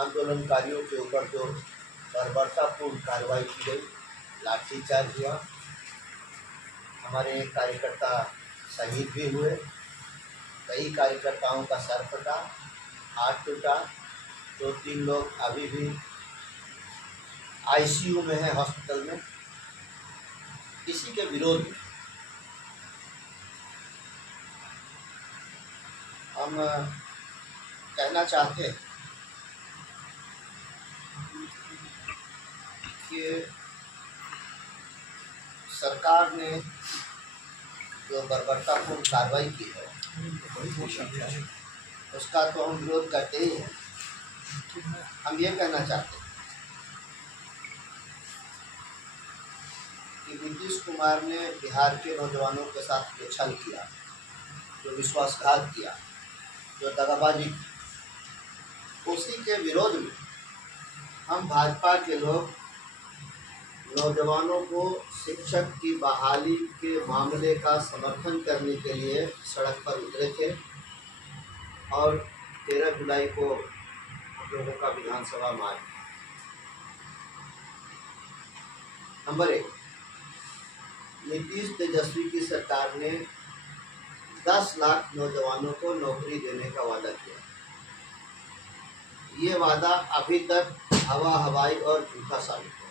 आंदोलनकारियों के ऊपर जो बर्बरतापूर्ण कार्रवाई की गई, लाठीचार्ज हुआ, हमारे कार्यकर्ता शहीद भी हुए, कई कार्यकर्ताओं का सर फटा, हाथ टूटा, 2-3 लोग अभी भी आईसीयू में है हॉस्पिटल में। इसी के विरोध में हम कहना चाहते हैं कि सरकार ने जो बर्बरतापूर्ण कार्रवाई की है उसका तो हम विरोध करते ही हैं। हम ये कहना चाहते हैं कि नीतीश कुमार ने बिहार के नौजवानों के साथ जो छल किया, जो विश्वासघात किया, जो दगाबाजी की, उसी के विरोध में हम भाजपा के लोग नौजवानों को शिक्षक की बहाली के मामले का समर्थन करने के लिए सड़क पर उतरे थे और 13 जुलाई को हम लोगों का विधानसभा मार्च। नंबर 1, नीतीश तेजस्वी की सरकार ने 10 लाख नौजवानों को नौकरी देने का वादा किया। ये वादा अभी तक हवाई और झूठा साबित हुआ।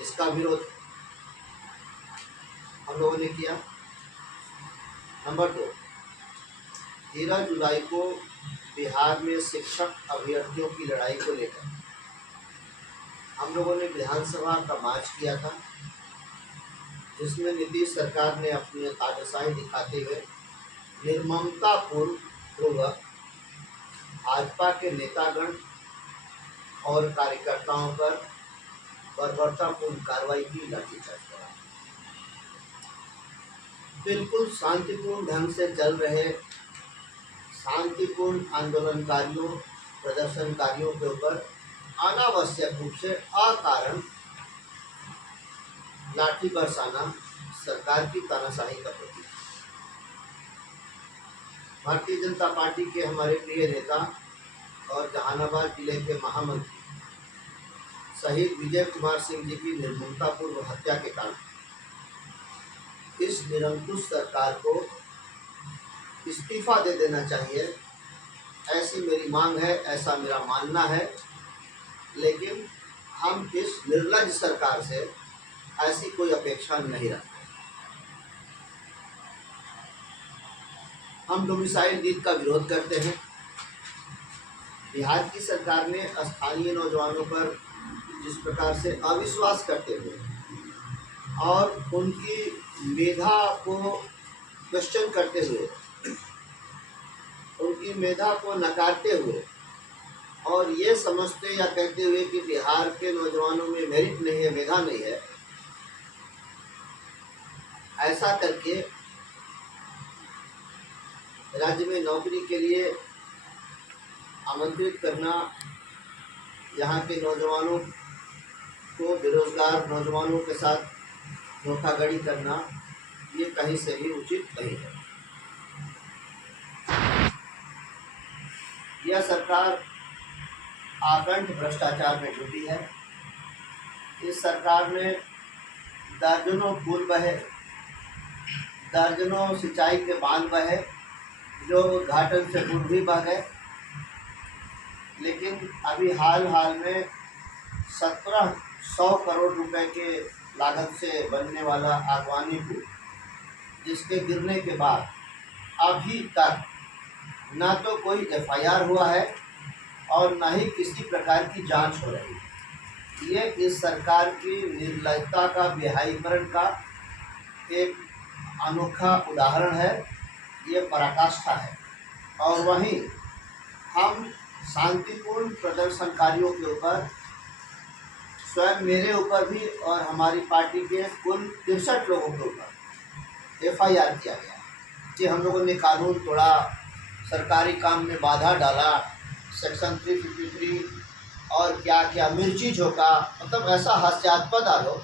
इसका विरोध हम लोगों ने किया। नंबर 2, 13 जुलाई को बिहार में शिक्षक अभ्यर्थियों की लड़ाई को लेकर हम लोगों ने विधानसभा का मार्च किया था, जिसमें नीतीश सरकार ने अपनी तानाशाही दिखाते हुए निर्ममतापूर्वक भाजपा के नेतागण और कार्यकर्ताओं पर बर्बरतापूर्ण कार्रवाई की, लाठीचार्ज करा। बिल्कुल शांतिपूर्ण ढंग से चल रहे शांतिपूर्ण आंदोलनकारियों, प्रदर्शनकारियों के ऊपर अनावश्यक रूप से अकारण लाठी बरसाना सरकार की तानाशाही का प्रतीक। भारतीय जनता पार्टी के हमारे प्रिय नेता और जहानाबाद जिले के महामंत्री शहीद विजय कुमार सिंह जी की निर्ममतापूर्व हत्या के कारण इस निरंकुश सरकार को इस्तीफा दे देना चाहिए, ऐसी मेरी मांग है, ऐसा मेरा मानना है। लेकिन हम इस निर्लज्ज सरकार से ऐसी कोई अपेक्षा नहीं रखते। हम डोमिसाइल नीति का विरोध करते हैं। बिहार की सरकार ने स्थानीय नौजवानों पर जिस प्रकार से अविश्वास करते हुए और उनकी मेधा को क्वेश्चन करते हुए, उनकी मेधा को नकारते हुए और ये समझते या कहते हुए कि बिहार के नौजवानों में मेरिट नहीं है, मेधा नहीं है, ऐसा करके राज्य में नौकरी के लिए आमंत्रित करना, यहाँ के नौजवानों को, बेरोजगार नौजवानों के साथ धोखाधड़ी करना, ये कहीं से भी उचित नहीं है। यह सरकार आकंठ भ्रष्टाचार में जुटी है। इस सरकार ने दर्जनों पुल बहे, दर्जनों सिंचाई के बांध बहे, जो उद्घाटन से पूर्व भी बह गए। लेकिन अभी हाल में 1700 करोड़ रुपए के लागत से बनने वाला आगवानी पुल, जिसके गिरने के बाद अभी तक ना तो कोई एफआईआर हुआ है और ना ही किसी प्रकार की जांच हो रही है। ये इस सरकार की निर्लजता का, बेहाईकरण का एक अनोखा उदाहरण है, ये पराकाष्ठा है। और वहीं हम शांतिपूर्ण प्रदर्शनकारियों के ऊपर, स्वयं मेरे ऊपर भी और हमारी पार्टी के कुल 63 लोगों के ऊपर एफआईआर किया गया कि हम लोगों ने कानून तोड़ा, सरकारी काम में बाधा डाला, सेक्शन 353 और क्या क्या मिर्ची झोंका, मतलब ऐसा हास्यास्पद आरोप।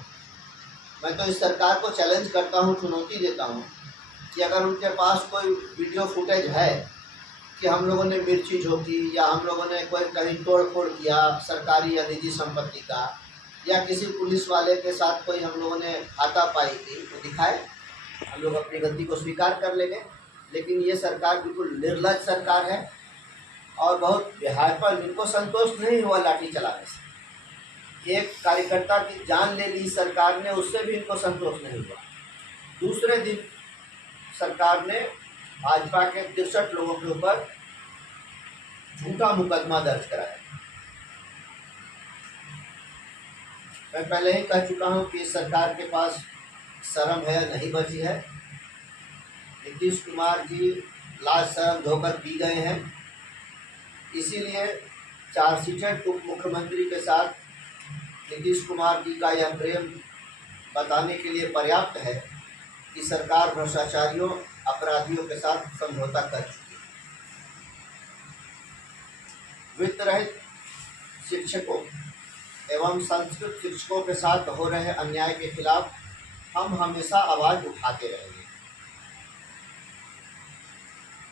मैं तो इस सरकार को चैलेंज करता हूँ, चुनौती देता हूँ कि अगर उनके पास कोई वीडियो फुटेज है कि हम लोगों ने मिर्ची झोंकी या हम लोगों ने कोई कहीं तोड़ फोड़ किया सरकारी या निजी संपत्ति का, या किसी पुलिस वाले के साथ कोई हम लोगों ने हाथापाई की, तो दिखाए, हम लोग अपनी गलती को स्वीकार कर लेंगे। लेकिन ये सरकार बिल्कुल निर्लज सरकार है और बहुत बेहायपन, इनको संतोष नहीं हुआ लाठी चलाने से। एक कार्यकर्ता की जान ले ली सरकार ने, उससे भी इनको संतोष नहीं हुआ। दूसरे दिन सरकार ने भाजपा के 63 लोगों के ऊपर झूठा मुकदमा दर्ज कराया। मैं पहले ही कह चुका हूं कि सरकार के पास शर्म है नहीं बची है। नीतीश कुमार जी लाज शर्म धोकर पी गए हैं, इसीलिए चार्जशीटेड उप मुख्यमंत्री के साथ नीतीश कुमार जी का यह प्रेम बताने के लिए पर्याप्त है कि सरकार भ्रष्टाचारियों अपराधियों के साथ समझौता कर चुकी है। वित्त रहित शिक्षकों एवं संस्कृत शिक्षकों के साथ हो रहे अन्याय के खिलाफ हम हमेशा आवाज़ उठाते रहेंगे।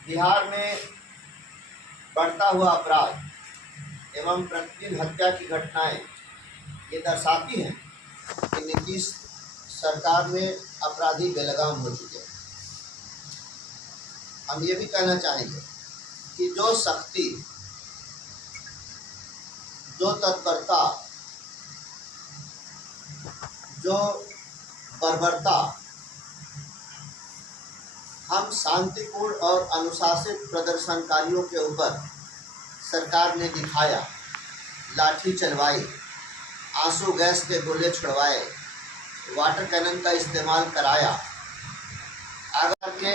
बिहार में बढ़ता हुआ अपराध एवं प्रतिदिन हत्या की घटनाएं ये दर्शाती हैं कि नीतीश सरकार में अपराधी बेलगाम हो चुके हैं। हम ये भी कहना चाहेंगे कि जो सख्ती, जो तत्परता, जो बर्बरता हम शांतिपूर्ण और अनुशासित प्रदर्शनकारियों के ऊपर सरकार ने दिखाया, लाठी चलवाई, आंसू गैस के गोले छुड़वाए, वाटर कैनन का इस्तेमाल कराया, अगर के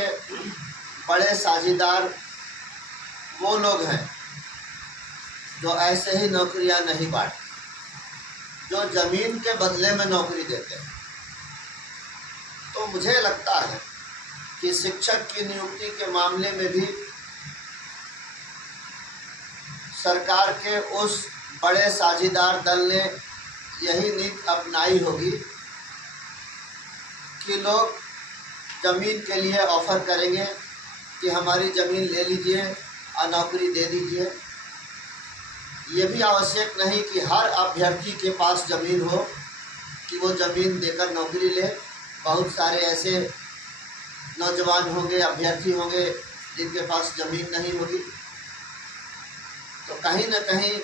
बड़े साझेदार वो लोग हैं जो ऐसे ही नौकरियां नहीं बांटते, जो ज़मीन के बदले में नौकरी देते हैं। तो मुझे लगता है कि शिक्षक की नियुक्ति के मामले में भी सरकार के उस बड़े साझेदार दल ने यही नीति अपनाई होगी कि लोग ज़मीन के लिए ऑफ़र करेंगे कि हमारी ज़मीन ले लीजिए और नौकरी दे दीजिए। ये भी आवश्यक नहीं कि हर अभ्यर्थी के पास ज़मीन हो कि वो ज़मीन देकर नौकरी ले। बहुत सारे ऐसे नौजवान होंगे, अभ्यर्थी होंगे जिनके पास ज़मीन नहीं होगी। तो कहीं न कहीं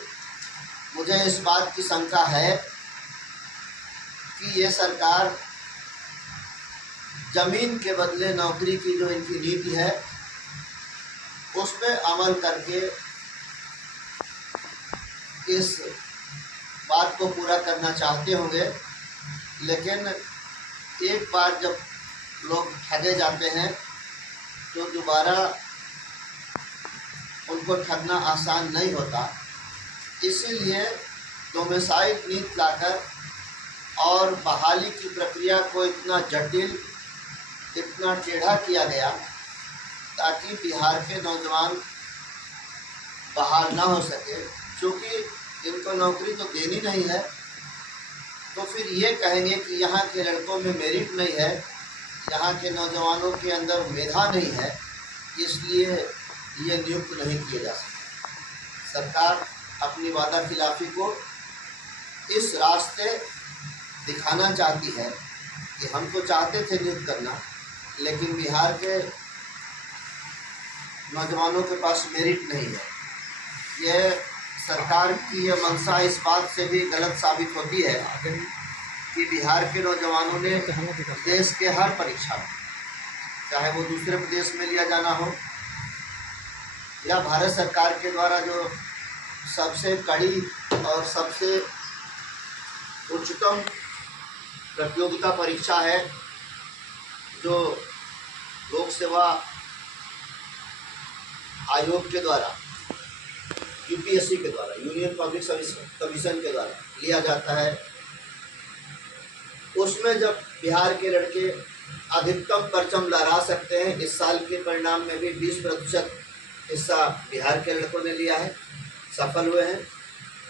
मुझे इस बात की शंका है कि ये सरकार ज़मीन के बदले नौकरी की जो इनकी नीति है उस पर अमल करके इस बात को पूरा करना चाहते होंगे। लेकिन एक बार जब लोग ठगे जाते हैं तो दोबारा उनको ठगना आसान नहीं होता। इसीलिए डोमिसाइल नीति लाकर और बहाली की प्रक्रिया को इतना जटिल, इतना टेढ़ा किया गया ताकि बिहार के नौजवान बहाल ना हो सके। क्योंकि इनको नौकरी तो देनी नहीं है, तो फिर ये कहेंगे कि यहाँ के लड़कों में मेरिट नहीं है, यहाँ के नौजवानों के अंदर मेधा नहीं है, इसलिए ये नियुक्त नहीं किए जा सकते। सरकार अपनी वादा खिलाफी को इस रास्ते दिखाना चाहती है कि हम तो चाहते थे नियुक्त करना, लेकिन बिहार के नौजवानों के पास मेरिट नहीं है। यह सरकार की यह मंशा इस बात से भी गलत साबित होती है कि बिहार के नौजवानों ने देश के हर परीक्षा में, चाहे वो दूसरे प्रदेश में लिया जाना हो या भारत सरकार के द्वारा जो सबसे कड़ी और सबसे उच्चतम प्रतियोगिता परीक्षा है, जो लोक सेवा आयोग के द्वारा, यूपीएससी के द्वारा, यूनियन पब्लिक सर्विस कमीशन के द्वारा लिया जाता है, उसमें जब बिहार के लड़के अधिकतम परचम लहरा सकते हैं, इस साल के परिणाम में भी 20% हिस्सा बिहार के लड़कों ने लिया है, सफल हुए हैं,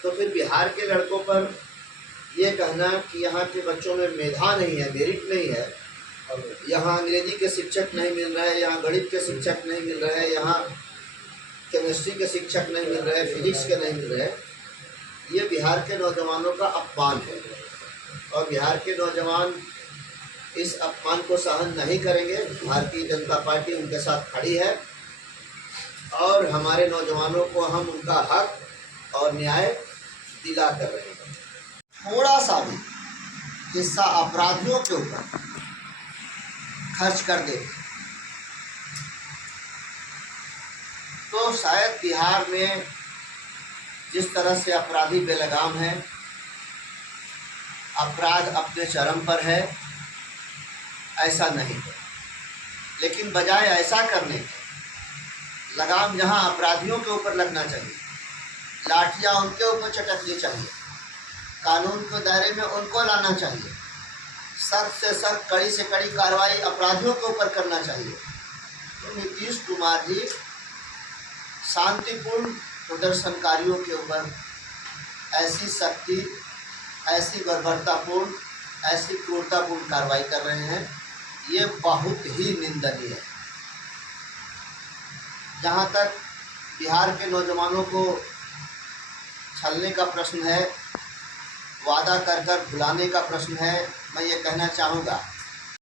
तो फिर बिहार के लड़कों पर ये कहना कि यहाँ के बच्चों में मेधा नहीं है, मेरिट नहीं है, और यहाँ अंग्रेजी के शिक्षक नहीं मिल रहे, यहाँ गणित के शिक्षक नहीं मिल रहे, यहाँ केमिस्ट्री के शिक्षक नहीं मिल रहे, फिजिक्स के नहीं मिल रहे, ये बिहार के नौजवानों का अपमान है। और बिहार के नौजवान इस अपमान को सहन नहीं करेंगे। भारतीय जनता पार्टी उनके साथ खड़ी है और हमारे नौजवानों को हम उनका हक और न्याय दिला कर रहे हैं। थोड़ा सा भी हिस्सा अपराधियों के ऊपर खर्च कर दे तो शायद बिहार में जिस तरह से अपराधी बेलगाम हैं, अपराध अपने चरम पर है, ऐसा नहीं है। लेकिन बजाय ऐसा करने के लगाम जहां अपराधियों के ऊपर लगना चाहिए, लाठियां उनके ऊपर चटकनी चाहिए, कानून के दायरे में उनको लाना चाहिए, सख्त से सख्त, कड़ी से कड़ी कार्रवाई अपराधियों के ऊपर करना चाहिए। तो नीतीश कुमार जी शांतिपूर्ण प्रदर्शनकारियों के ऊपर ऐसी सख्ती, ऐसी बर्बरतापूर्ण, ऐसी क्रूरतापूर्ण कार्रवाई कर रहे हैं, ये बहुत ही निंदनीय है। जहाँ तक बिहार के नौजवानों को छलने का प्रश्न है, वादा कर कर भुलाने का प्रश्न है, मैं ये कहना चाहूँगा